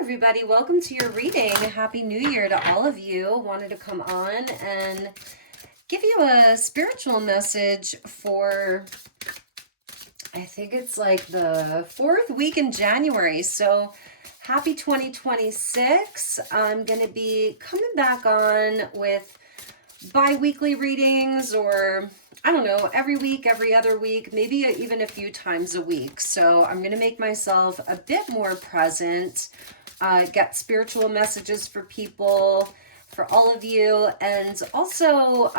everybody. Welcome to your reading. Happy New Year to all of you. Wanted to come on and give you a spiritual message for, I think it's like the fourth week in January. So happy 2026. I'm going to be coming back on with bi-weekly readings, or I don't know, every week, every other week, maybe even a few times a week. So I'm going to make myself a bit more present, get spiritual messages for people, for all of you. And also,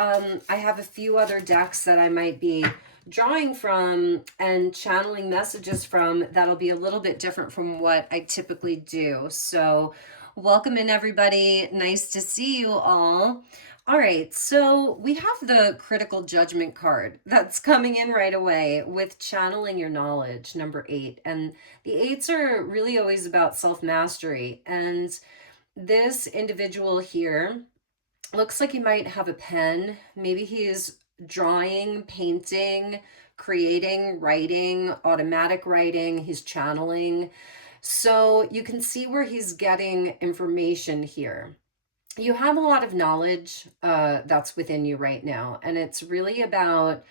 I have a few other decks that I might be drawing from and channeling messages from that'll be a little bit different from what I typically do. So welcome in, everybody. Nice to see you all. All right, so we have the critical judgment card that's coming in right away with channeling your knowledge, number 8. And the 8s are really always about self-mastery. And this individual here looks like he might have a pen. Maybe he's drawing, painting, creating, writing, automatic writing. He's channeling. So you can see where he's getting information here. You have a lot of knowledge that's within you right now, and it's really about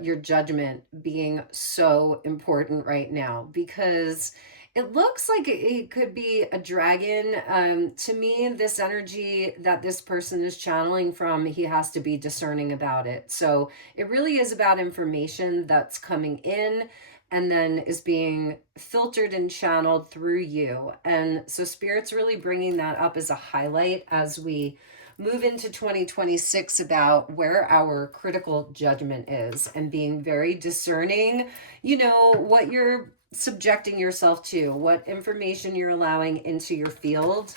your judgment being so important right now, because it looks like it could be a dragon. To me, this energy that this person is channeling from, he has to be discerning about it. So it really is about information that's coming in and then is being filtered and channeled through you. And so Spirit's really bringing that up as a highlight as we move into 2026, about where our critical judgment is and being very discerning, what you're subjecting yourself to, what information you're allowing into your field.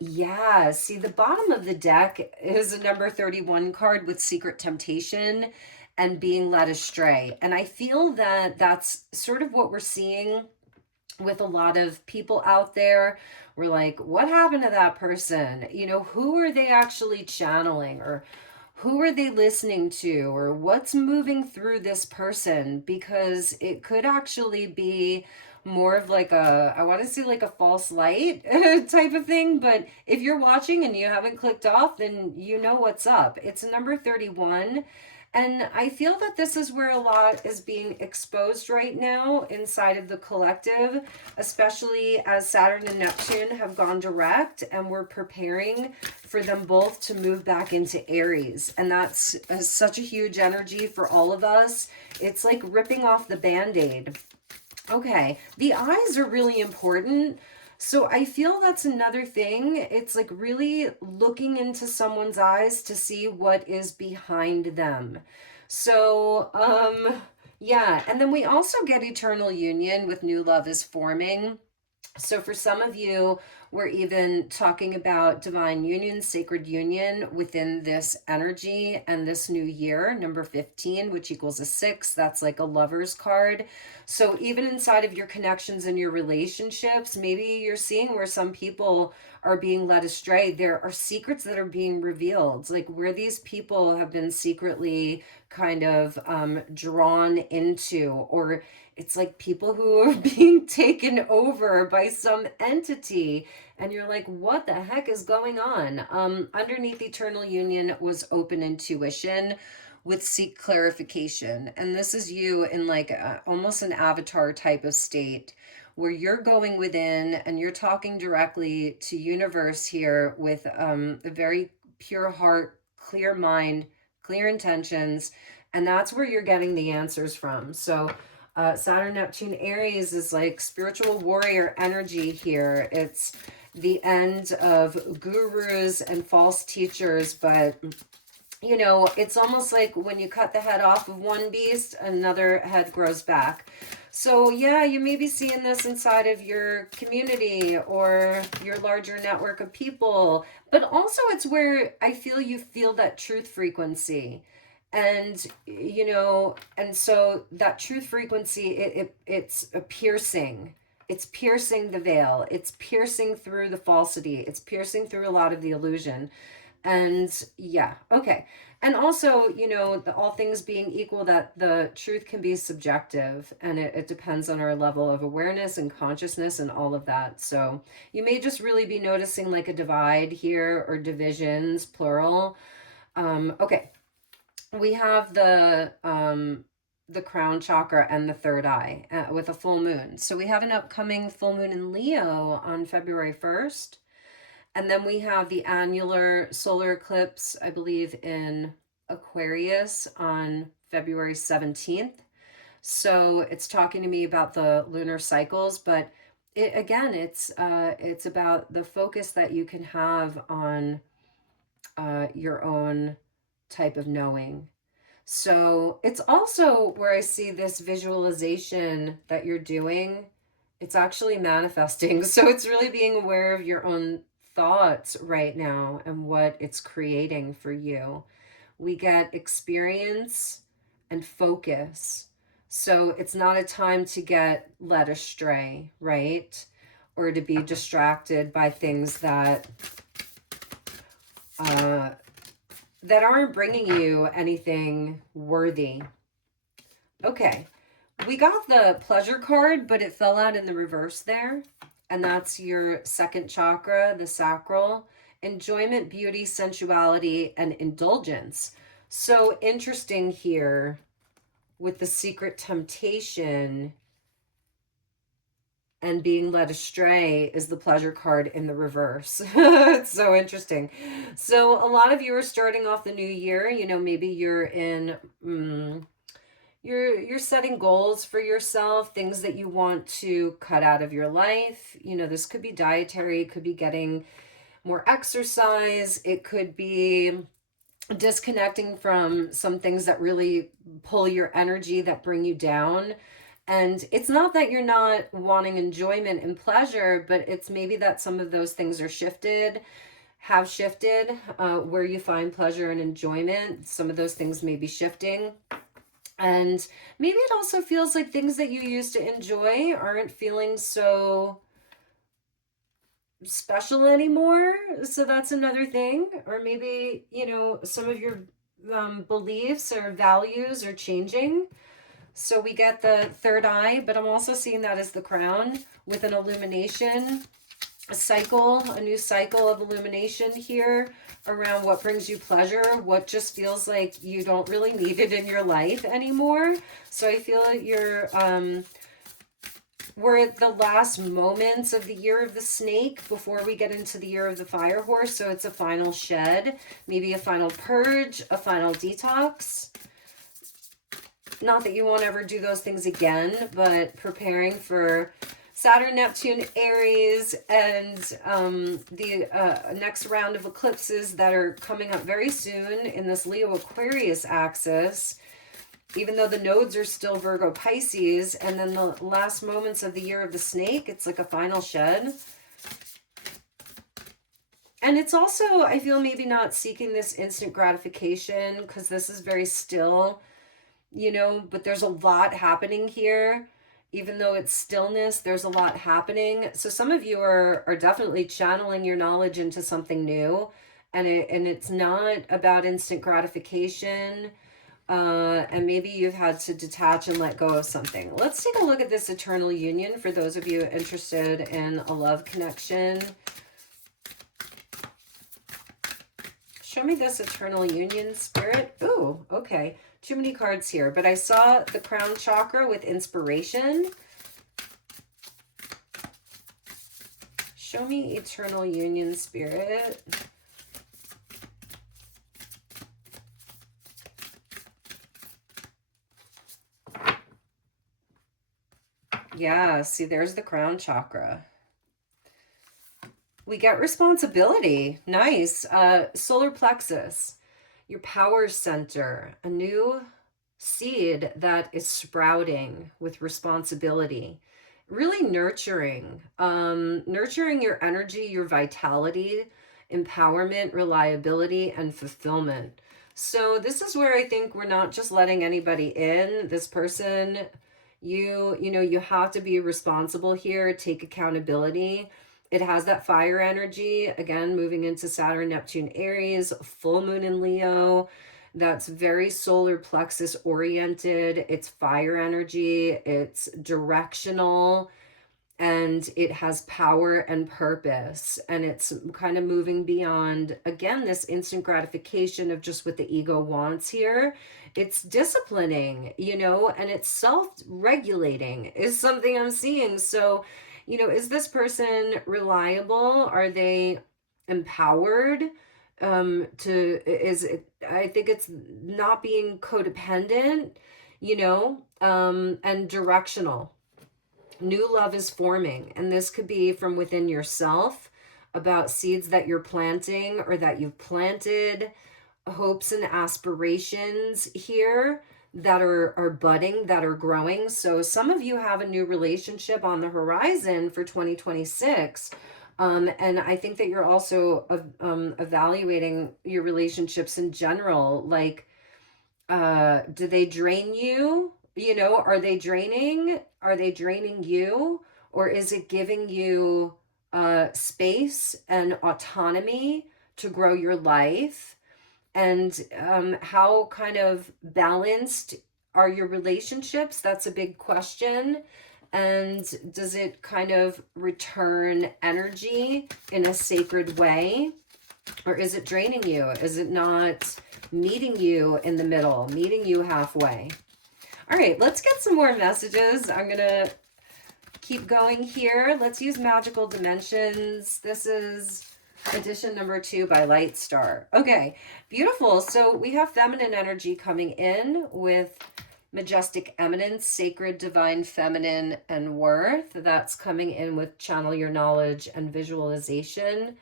Yeah, see, the bottom of the deck is a number 31 card with secret temptation and being led astray. And I feel that that's sort of what we're seeing with a lot of people out there. We're like, what happened to that person? Who are they actually channeling, or who are they listening to, or what's moving through this person? Because it could actually be more of like I want to say like a false light type of thing. But if you're watching and you haven't clicked off, then you know what's up. It's number 31. And I feel that this is where a lot is being exposed right now inside of the collective, especially as Saturn and Neptune have gone direct, and we're preparing for them both to move back into Aries. And that's such a huge energy for all of us. It's like ripping off the Band-Aid. Okay, the eyes are really important. So I feel that's another thing. It's like really looking into someone's eyes to see what is behind them. So, yeah. And then we also get eternal union with new love is forming. So for some of you, we're even talking about divine union, sacred union within this energy and this new year, number 15, which equals a 6. That's like a lover's card. So even inside of your connections and your relationships, maybe you're seeing where some people are being led astray. There are secrets that are being revealed, like where these people have been secretly kind of drawn into, or it's like people who are being taken over by some entity, and you're like, what the heck is going on? Underneath eternal union was open intuition with seek clarification. And this is you in like almost an avatar type of state, where you're going within and you're talking directly to universe here with a very pure heart, clear mind, clear intentions. And that's where you're getting the answers from. So Saturn, Neptune, Aries is like spiritual warrior energy here. It's the end of gurus and false teachers, but it's almost like when you cut the head off of one beast, another head grows back. So yeah, you may be seeing this inside of your community or your larger network of people, but also it's where I feel you feel that truth frequency. And and so that truth frequency, it's a piercing. It's piercing the veil. It's piercing through the falsity. It's piercing through a lot of the illusion. And yeah, okay. And also, you know, all things being equal, that the truth can be subjective, and it depends on our level of awareness and consciousness and all of that. So you may just really be noticing like a divide here, or divisions, plural. Okay, we have the crown chakra and the third eye with a full moon. So we have an upcoming full moon in Leo on February 1st. And then we have the annular solar eclipse, I believe, in Aquarius on February 17th. So it's talking to me about the lunar cycles, but again, it's about the focus that you can have on your own type of knowing. So it's also where I see this visualization that you're doing. It's actually manifesting. So it's really being aware of your own thoughts right now and what it's creating for you. We get experience and focus. So it's not a time to get led astray, right? Or to be distracted by things uh, that aren't bringing you anything worthy. Okay, we got the pleasure card, but it fell out in the reverse there. And that's your second chakra, the sacral. Enjoyment, beauty, sensuality, and indulgence. So interesting here with the secret temptation and being led astray is the pleasure card in the reverse. It's so interesting. So a lot of you are starting off the new year. You know, maybe you're in you're setting goals for yourself, things that you want to cut out of your life. You know, this could be dietary, it could be getting more exercise, it could be disconnecting from some things that really pull your energy, that bring you down. And it's not that you're not wanting enjoyment and pleasure, but it's maybe that some of those things are have shifted, where you find pleasure and enjoyment. Some of those things may be shifting. And maybe it also feels like things that you used to enjoy aren't feeling so special anymore. So that's another thing. Or maybe, you know, some of your beliefs or values are changing. So we get the third eye, but I'm also seeing that as the crown with an illumination, a cycle, a new cycle of illumination here around what brings you pleasure, what just feels like you don't really need it in your life anymore. So I feel like we're at the last moments of the year of the snake before we get into the year of the fire horse. So it's a final shed, maybe a final purge, a final detox. Not that you won't ever do those things again, but preparing for Saturn, Neptune, Aries, and the next round of eclipses that are coming up very soon in this Leo Aquarius axis, even though the nodes are still Virgo Pisces. And then the last moments of the year of the snake, it's like a final shed. And it's also, I feel, maybe not seeking this instant gratification, because this is very still, you know, but there's a lot happening here. Even though it's stillness, there's a lot happening. So some of you are definitely channeling your knowledge into something new, and it's not about instant gratification. And maybe you've had to detach and let go of something. Let's take a look at this eternal union for those of you interested in a love connection. Show me this eternal union, Spirit. Ooh, okay. Too many cards here, but I saw the crown chakra with inspiration. Show me eternal union, Spirit. Yeah, see, there's the crown chakra. We get responsibility. Nice. Solar plexus, your power center, a new seed that is sprouting with responsibility, really nurturing, nurturing your energy, your vitality, empowerment, reliability, and fulfillment. So this is where I think we're not just letting anybody in. This person, you know, you have to be responsible here, take accountability. It has that fire energy, again, moving into Saturn, Neptune, Aries, full moon in Leo. That's very solar plexus oriented. It's fire energy. It's directional, and it has power and purpose, and it's kind of moving beyond, again, this instant gratification of just what the ego wants here. It's disciplining, you know, and it's self-regulating is something I'm seeing. So, you know, is this person reliable? Are they empowered? Is it, I think it's not being codependent, you know, and directional. New love is forming, and this could be from within yourself, about seeds that you're planting or that you've planted, hopes and aspirations here that are budding, that are growing. So some of you have a new relationship on the horizon for 2026. And I think that you're also evaluating your relationships in general. Like, do they drain you? You know, are they draining? Are they draining you? Or is it giving you space and autonomy to grow your life? And how kind of balanced are your relationships? That's a big question. And does it kind of return energy in a sacred way? Or is it draining you? Is it not meeting you in the middle, meeting you halfway? All right, let's get some more messages. I'm going to keep going here. Let's use Magical Dimensions. This is edition number 2 by Light Star. Okay, beautiful. So we have feminine energy coming in with majestic eminence, sacred, divine, feminine, and worth. That's coming in with channel your knowledge and visualization.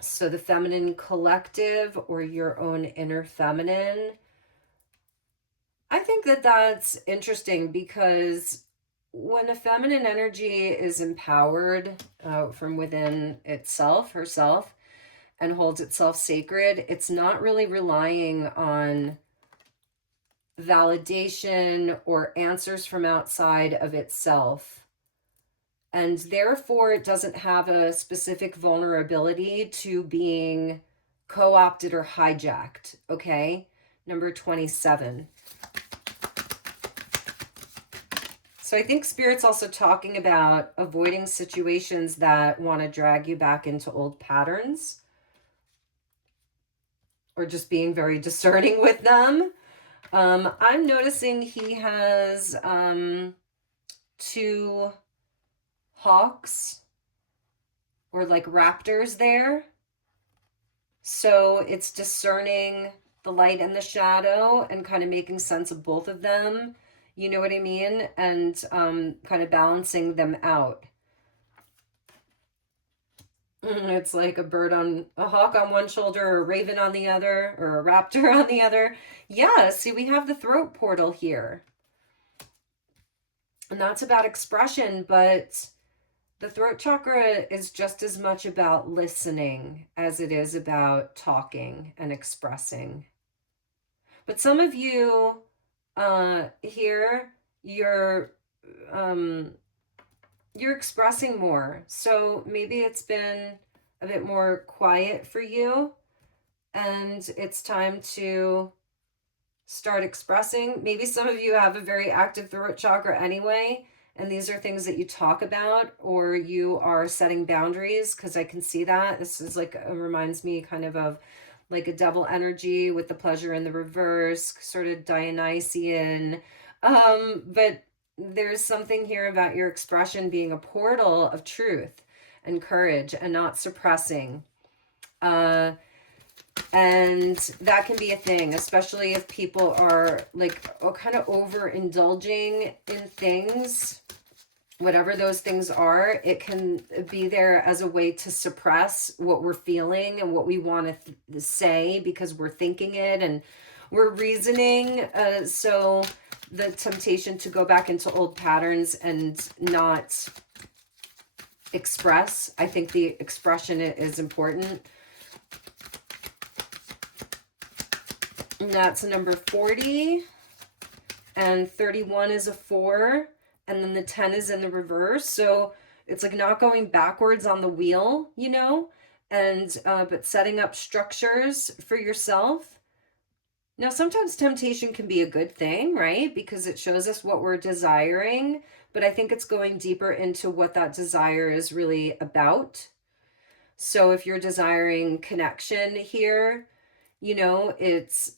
So the feminine collective, or your own inner feminine. I think that that's interesting, because when a feminine energy is empowered from within itself, herself, and holds itself sacred, it's not really relying on validation or answers from outside of itself. And therefore, it doesn't have a specific vulnerability to being co-opted or hijacked. Okay, number 27. So I think Spirit's also talking about avoiding situations that want to drag you back into old patterns, or just being very discerning with them. I'm noticing he has 2 hawks, or like raptors there. So it's discerning the light and the shadow and kind of making sense of both of them. You know what I mean? And kind of balancing them out. It's like a hawk on one shoulder, or a raven on the other, or a raptor on the other. Yeah, see, we have the throat portal here. And that's about expression, but the throat chakra is just as much about listening as it is about talking and expressing. But some of you here, you're expressing more. So maybe it's been a bit more quiet for you, and it's time to start expressing. Maybe some of you have a very active throat chakra anyway, and these are things that you talk about, or you are setting boundaries, because I can see that. This is like, reminds me kind of like a double energy with the pleasure in the reverse, sort of Dionysian. But there's something here about your expression being a portal of truth and courage, and not suppressing. And that can be a thing, especially if people are like kind of overindulging in things, whatever those things are. It can be there as a way to suppress what we're feeling and what we want to say, because we're thinking it and we're reasoning. So the temptation to go back into old patterns and not express. I think the expression is important. And that's number 40. And 31 is a 4. And then the 10 is in the reverse. So It's like not going backwards on the wheel, you know, and but setting up structures for yourself. Now, sometimes temptation can be a good thing, right? Because it shows us what we're desiring, but I think it's going deeper into what that desire is really about. So if you're desiring connection here, you know, it's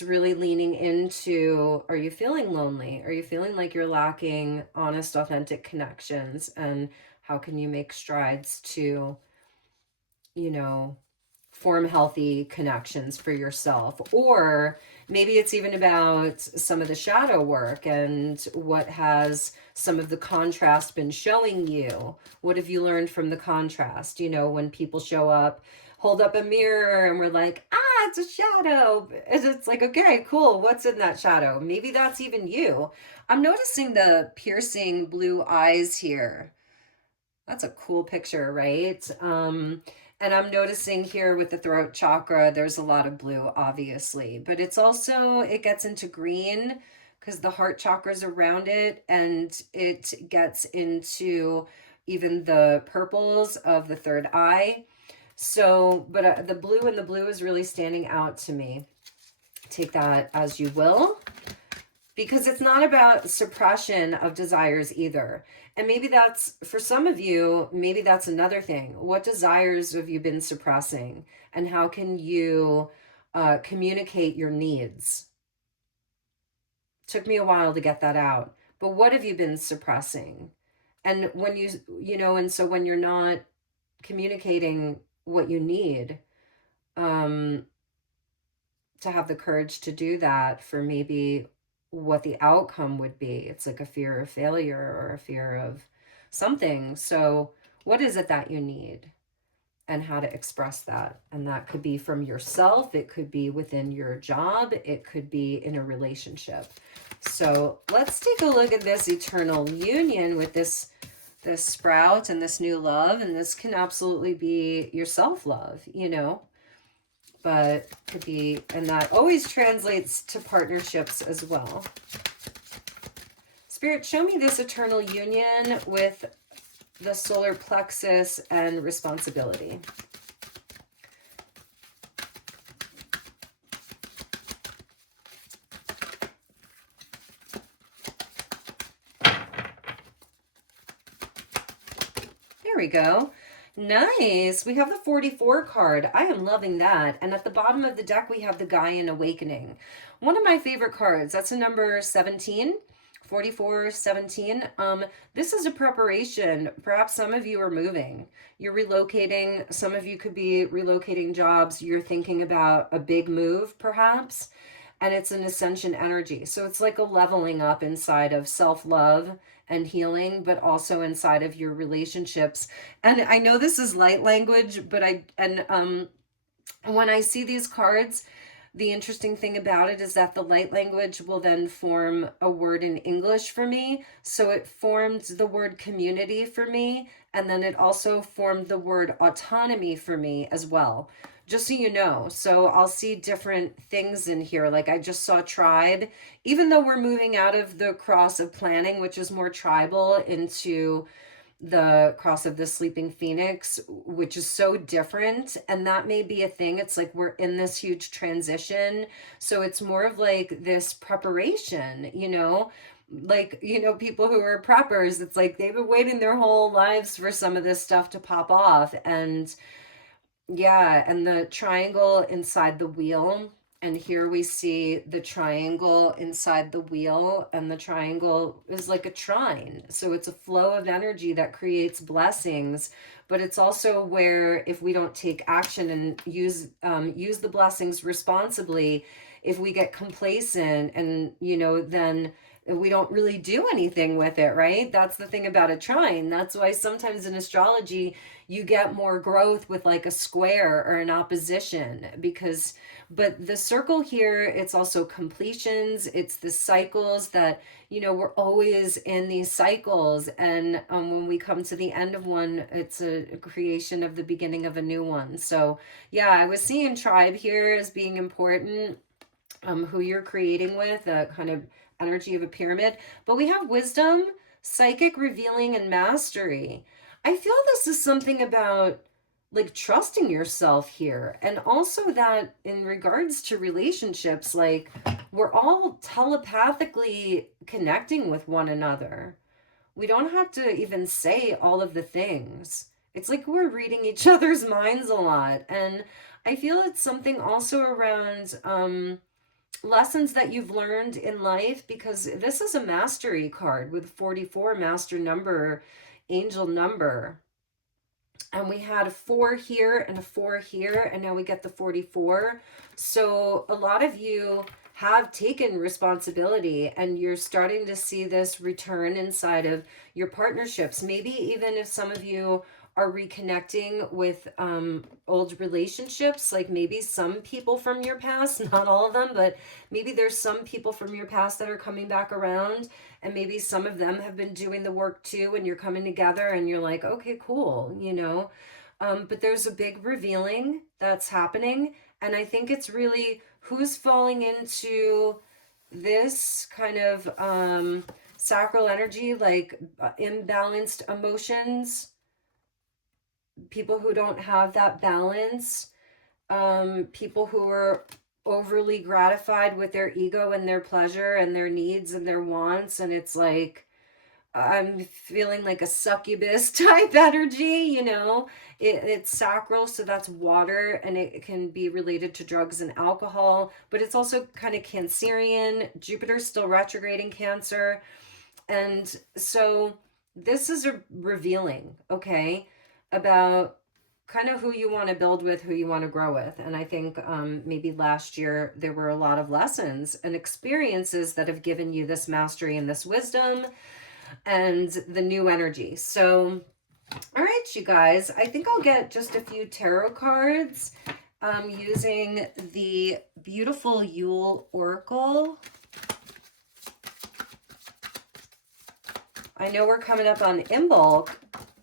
really leaning into, are you feeling lonely? Are you feeling like you're lacking honest, authentic connections? And how can you make strides to, you know, form healthy connections for yourself? Or maybe it's even about some of the shadow work and what has some of the contrast been showing you. What have you learned from the contrast? You know, when people show up, hold up a mirror and we're like, ah, it's a shadow. And it's like, okay, cool, what's in that shadow? Maybe that's even you. I'm noticing the piercing blue eyes here. That's a cool picture, right? And I'm noticing here with the throat chakra, there's a lot of blue, obviously, but it's also, it gets into green because the heart chakra's around it, and it gets into even the purples of the third eye. So, but the blue is really standing out to me. Take that as you will, because it's not about suppression of desires either. And maybe that's, for some of you, maybe that's another thing. What desires have you been suppressing? And how can you communicate your needs? Took me a while to get that out. But what have you been suppressing? And when you know, and so when you're not communicating what you need, um, to have the courage to do that for maybe what the outcome would be. It's like a fear of failure or a fear of something. So, what is it that you need and how to express that? And that could be from yourself, it could be within your job, it could be in a relationship. So, let's take a look at this eternal union with this sprout and this new love, and this can absolutely be your self-love, you know, but could be, and that always translates to partnerships as well. Spirit, show me this eternal union with the solar plexus and responsibility. There we go. Nice. We have the 44 card. I am loving that. And at the bottom of the deck, we have the Gaian Awakening. One of my favorite cards. That's a number 17. 44, 17. This is a preparation. Perhaps some of you are moving. You're relocating. Some of you could be relocating jobs. You're thinking about a big move, perhaps. And it's an ascension energy. So it's like a leveling up inside of self-love and healing, but also inside of your relationships. And I know this is light language, but when I see these cards, the interesting thing about it is that the light language will then form a word in English for me. So it formed the word community for me, and then it also formed the word autonomy for me as well. Just so you know. So I'll see different things in here. Like I just saw tribe, even though we're moving out of the cross of planning, which is more tribal, into the cross of the sleeping phoenix, which is so different. And that may be a thing. It's like we're in this huge transition. So it's more of like this preparation, you know, like, you know, people who are preppers, it's like they've been waiting their whole lives for some of this stuff to pop off. And yeah, and the triangle inside the wheel. And here we see the triangle inside the wheel, and the triangle is like a trine. So it's a flow of energy that creates blessings, but it's also where if we don't take action and use the blessings responsibly, if we get complacent and, you know, then we don't really do anything with it, right? That's the thing about a trine. That's why sometimes in astrology, you get more growth with like a square or an opposition, because but the circle here, it's also completions, it's the cycles that, you know, we're always in these cycles, and when we come to the end of one, it's a creation of the beginning of a new one. So yeah, I was seeing tribe here as being important, who you're creating with, a kind of energy of a pyramid. But we have wisdom. psychic revealing and mastery. I feel this is something about like trusting yourself here. And also that in regards to relationships, like we're all telepathically connecting with one another. We don't have to even say all of the things. It's like we're reading each other's minds a lot. And I feel it's something also around lessons that you've learned in life, because this is a mastery card with 44, master number, angel number. And we had a 4 here and a 4 here, and now we get the 44. So a lot of you have taken responsibility, and you're starting to see this return inside of your partnerships. Maybe even if some of you are reconnecting with old relationships, like maybe some people from your past, not all of them, but maybe there's some people from your past that are coming back around, and maybe some of them have been doing the work too, and you're coming together and you're like, okay, cool, you know. But there's a big revealing that's happening, and I think it's really who's falling into this kind of sacral energy, like imbalanced emotions, people who don't have that balance, people who are overly gratified with their ego and their pleasure and their needs and their wants, and it's like I'm feeling like a succubus type energy, you know. It's sacral, so that's water, and it can be related to drugs and alcohol, but it's also kind of Cancerian. Jupiter's still retrograde in Cancer. And so this is a revealing, okay, about kind of who you want to build with, who you want to grow with. And I think maybe last year there were a lot of lessons and experiences that have given you this mastery and this wisdom and the new energy. So, all right, you guys, I think I'll get just a few tarot cards using the beautiful Yule Oracle. I know we're coming up on Imbolc.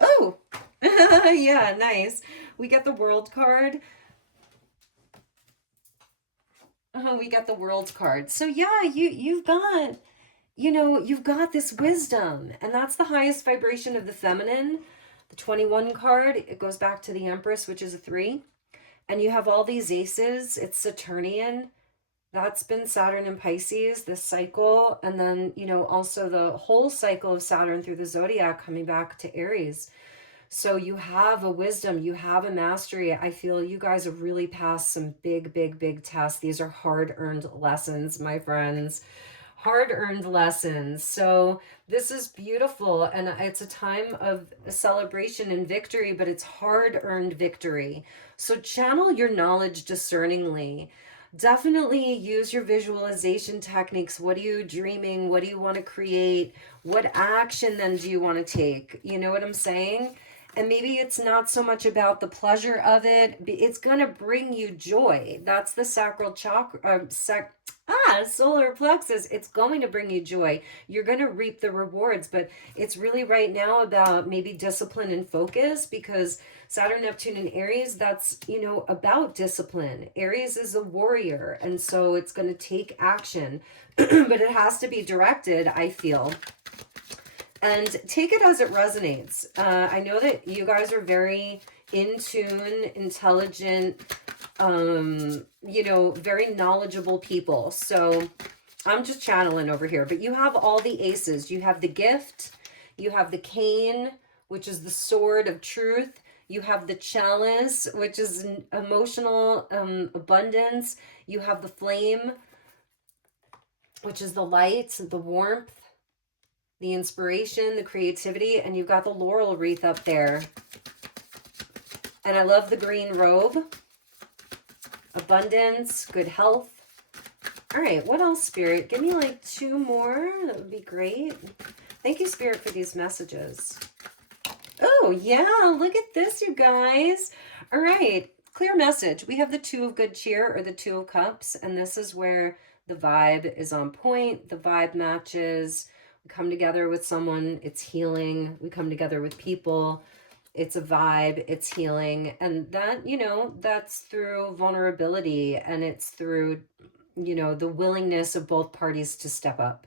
Oh, yeah, nice. We get the World card. We got the World card. So yeah, you've got, you know, you've got this wisdom, and that's the highest vibration of the feminine. The 21 card, it goes back to the Empress, which is a 3. And you have all these aces. It's Saturnian. That's been Saturn and Pisces, this cycle. And then, you know, also the whole cycle of Saturn through the zodiac coming back to Aries. So you have a wisdom, you have a mastery. I feel you guys have really passed some big, big, big tests. These are hard-earned lessons, my friends. Hard-earned lessons. So this is beautiful, and it's a time of celebration and victory, but it's hard-earned victory. So channel your knowledge discerningly. Definitely use your visualization techniques. What are you dreaming? What do you want to create? What action then do you want to take? You know what I'm saying? And maybe it's not so much about the pleasure of it. It's going to bring you joy. That's the sacral chakra, solar plexus. It's going to bring you joy. You're going to reap the rewards, but it's really right now about maybe discipline and focus, because Saturn, Neptune, and Aries, that's, you know, about discipline. Aries is a warrior, and so it's going to take action, but it has to be directed, I feel. And take it as it resonates. I know that you guys are very in tune, intelligent, you know, very knowledgeable people. So I'm just channeling over here. But you have all the aces. You have the gift. You have the cane, which is the sword of truth. You have the chalice, which is emotional abundance. You have the flame, which is the light, the warmth, the inspiration, the creativity, and you've got the laurel wreath up there. And I love the green robe. Abundance, good health. All right, what else, Spirit? Give me like 2 more. That would be great. Thank you, Spirit, for these messages. Oh, yeah, look at this, you guys. All right, clear message. We have the 2 of good cheer, or the 2 of cups, and this is where the vibe is on point. The vibe matches. We come together with someone, it's healing. We come together with people, it's a vibe, it's healing. And that, you know, that's through vulnerability, and it's through, you know, the willingness of both parties to step up.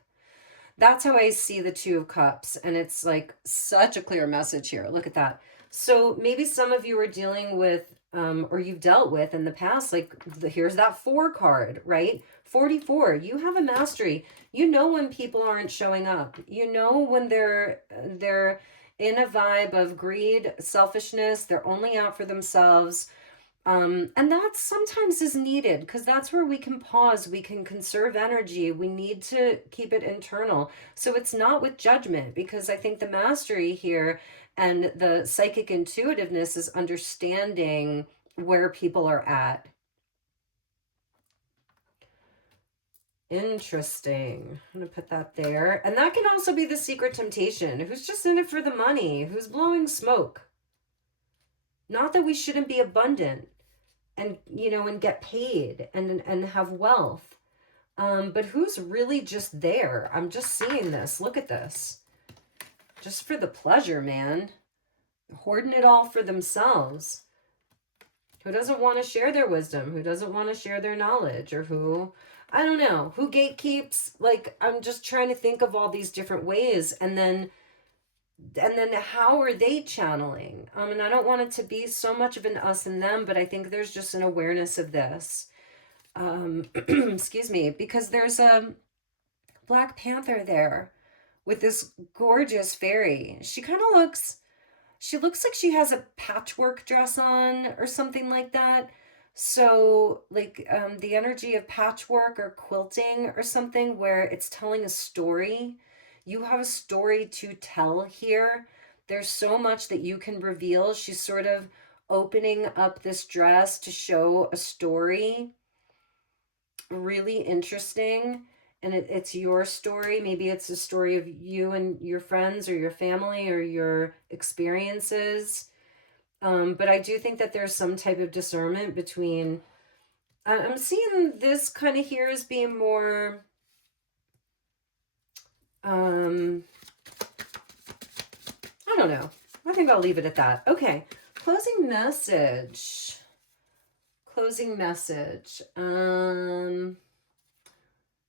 That's how I see the Two of Cups. And it's like such a clear message here. Look at that. So maybe some of you are dealing with, or you've dealt with in the past, like here's that 4 card, right? 44, you have a mastery. You know when people aren't showing up. You know when they're in a vibe of greed, selfishness, they're only out for themselves. And that sometimes is needed because that's where we can pause, we can conserve energy, we need to keep it internal. So it's not with judgment, because I think the mastery here and the psychic intuitiveness is understanding where people are at. Interesting. I'm going to put that there. And that can also be the secret temptation. Who's just in it for the money? Who's blowing smoke? Not that we shouldn't be abundant and, you know, and get paid and have wealth. But who's really just there? I'm just seeing this. Look at this. Just for the pleasure, man. Hoarding it all for themselves. Who doesn't want to share their wisdom? Who doesn't want to share their knowledge? Or who, I don't know, who gatekeeps? Like, I'm just trying to think of all these different ways. And then how are they channeling? And I don't want it to be so much of an us and them, but I think there's just an awareness of this. Excuse me, because there's a Black Panther there with this gorgeous fairy. She looks like she has a patchwork dress on or something like that. So like the energy of patchwork or quilting or something where it's telling a story. You have a story to tell here. There's so much that you can reveal. She's sort of opening up this dress to show a story. Really interesting. And it's your story. Maybe it's a story of you and your friends or your family or your experiences. But I do think that there's some type of discernment between, I'm seeing this kind of here as being more, I don't know. I think I'll leave it at that. Okay. Closing message. Closing message. Bear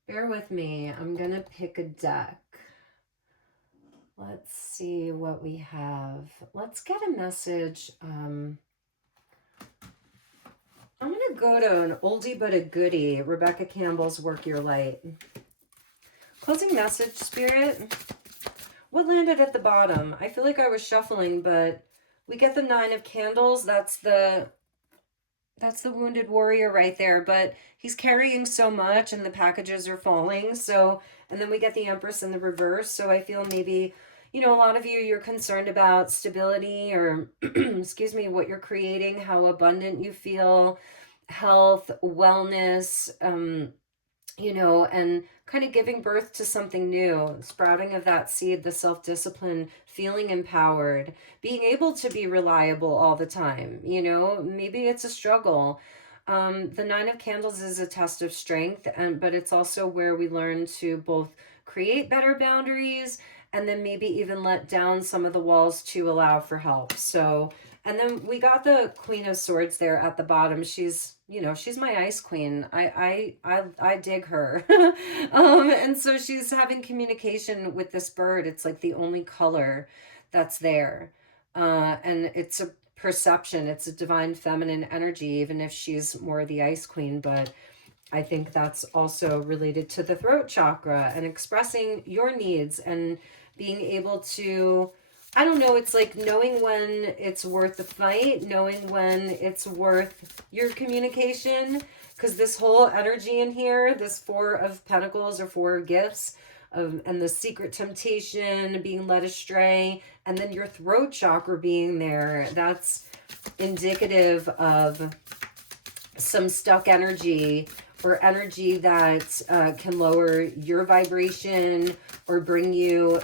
with me. I'm going to pick a deck. Let's see what we have. Let's get a message. I'm going to go to an oldie but a goodie. Rebecca Campbell's Work Your Light. Closing message, Spirit. What landed at the bottom? I feel like I was shuffling, but we get the 9 of Candles. That's the wounded warrior right there, but he's carrying so much and the packages are falling. So, and then we get the Empress in the reverse. So I feel maybe, you know, a lot of you're concerned about stability or, excuse me, what you're creating, how abundant you feel, health, wellness, you know, and kind of giving birth to something new, sprouting of that seed, the self-discipline, feeling empowered, being able to be reliable all the time. You know, maybe it's a struggle. The 9 of Candles is a test of strength, but it's also where we learn to both create better boundaries and then maybe even let down some of the walls to allow for help. So, and then we got the Queen of Swords there at the bottom. She's, you know, she's my ice queen. I dig her. And so she's having communication with this bird. It's like the only color that's there. And it's a perception. It's a divine feminine energy, even if she's more the ice queen. But I think that's also related to the throat chakra and expressing your needs and being able to, I don't know, it's like knowing when it's worth the fight, knowing when it's worth your communication, because this whole energy in here, this 4 of Pentacles or 4 of Gifts, and the secret temptation, being led astray, and then your throat chakra being there, that's indicative of some stuck energy or energy that can lower your vibration or bring you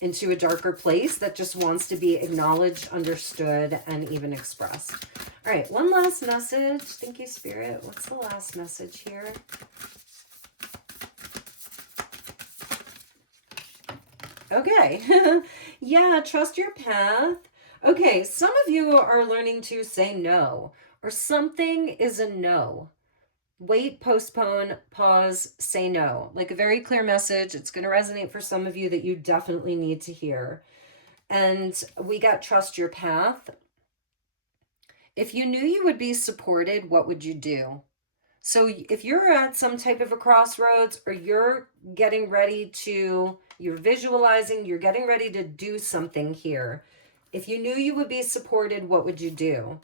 into a darker place that just wants to be acknowledged, understood, and even expressed. All right, one last message. Thank you, Spirit. What's the last message here? Okay. Yeah, trust your path. Okay, some of you are learning to say no, or something is a no. Wait, postpone, pause, say no. Like a very clear message. It's going to resonate for some of you that you definitely need to hear. And we got trust your path. If you knew you would be supported, what would you do? So if you're at some type of a crossroads, or you're getting ready to, you're visualizing, you're getting ready to do something here. If you knew you would be supported, what would you do?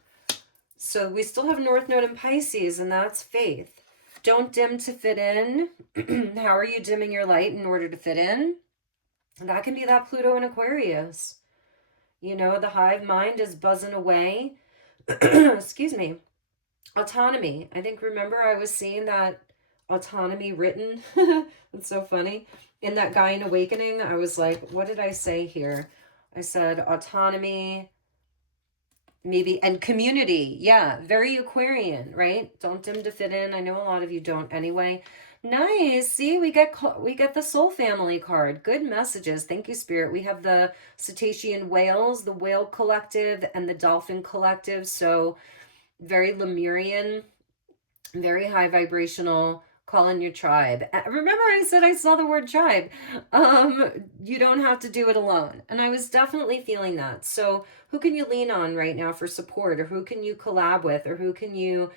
So we still have North Node in Pisces, and that's faith. Don't dim to fit in. How are you dimming your light in order to fit in? And that can be that Pluto in Aquarius. You know, the hive mind is buzzing away. Excuse me. Autonomy. I think, remember, I was seeing that autonomy written. It's so funny. In that Guy in Awakening, I was like, what did I say here? I said autonomy, maybe, and community. Yeah, very Aquarian, right? Don't dim to fit in. I know a lot of you don't anyway. Nice. See, we get the Soul Family card. Good messages. Thank you, Spirit. We have the Cetacean Whales, the Whale Collective, and the Dolphin Collective. So very Lemurian, very high vibrational. Call in your tribe. Remember I said I saw the word tribe. You don't have to do it alone. And I was definitely feeling that. So who can you lean on right now for support, or who can you collab with, or who can you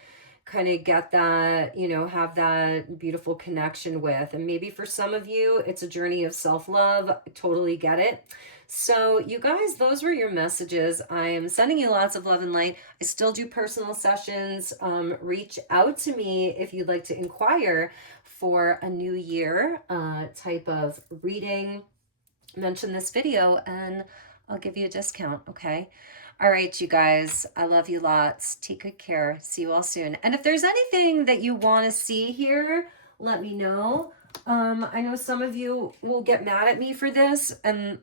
kind of get that, you know, have that beautiful connection with? And maybe for some of you, it's a journey of self-love. I totally get it. So you guys, those were your messages. I am sending you lots of love and light. I still do personal sessions. Reach out to me if you'd like to inquire for a new year type of reading. Mention this video and I'll give you a discount, okay? All right, you guys, I love you lots. Take good care. See you all soon. And if there's anything that you want to see here, let me know. I know some of you will get mad at me for this, and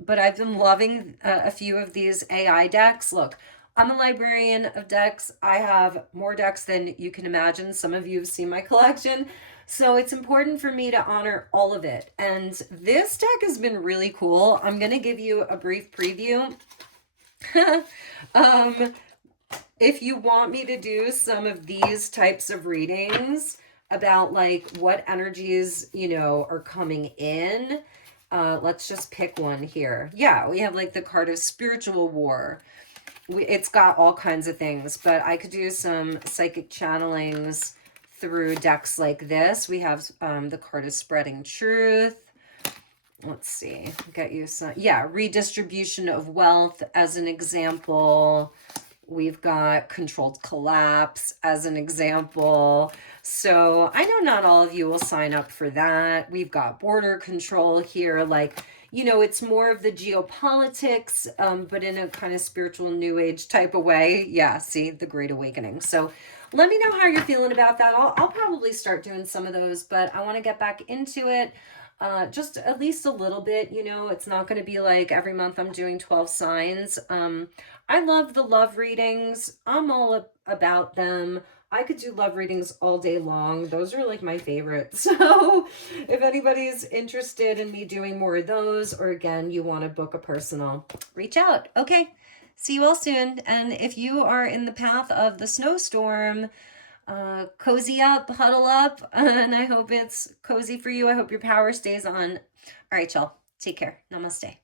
but I've been loving a few of these AI decks. Look, I'm a librarian of decks. I have more decks than you can imagine. Some of you have seen my collection. So it's important for me to honor all of it. And this deck has been really cool. I'm going to give you a brief preview. If you want me to do some of these types of readings about like what energies, you know, are coming in, let's just pick one here. Yeah, we have like the card of spiritual war. It's got all kinds of things, but I could do some psychic channelings through decks like this. We have the card of spreading truth. Let's see, get you some, yeah, redistribution of wealth as an example. We've got controlled collapse as an example. So I know not all of you will sign up for that. We've got border control here. Like, you know, it's more of the geopolitics, but in a kind of spiritual new age type of way. Yeah, see, the Great Awakening. So let me know how you're feeling about that. I'll probably start doing some of those, but I want to get back into it. Just at least a little bit, you know. It's not going to be like every month I'm doing 12 signs. I love the love readings. I'm all about them. I could do love readings all day long. Those are like my favorites. So if anybody's interested in me doing more of those, or again, you want to book a personal, reach out. Okay. See you all soon. And if you are in the path of the snowstorm, cozy up, huddle up, and I hope it's cozy for you. I hope your power stays on. All right, y'all. Take care. Namaste.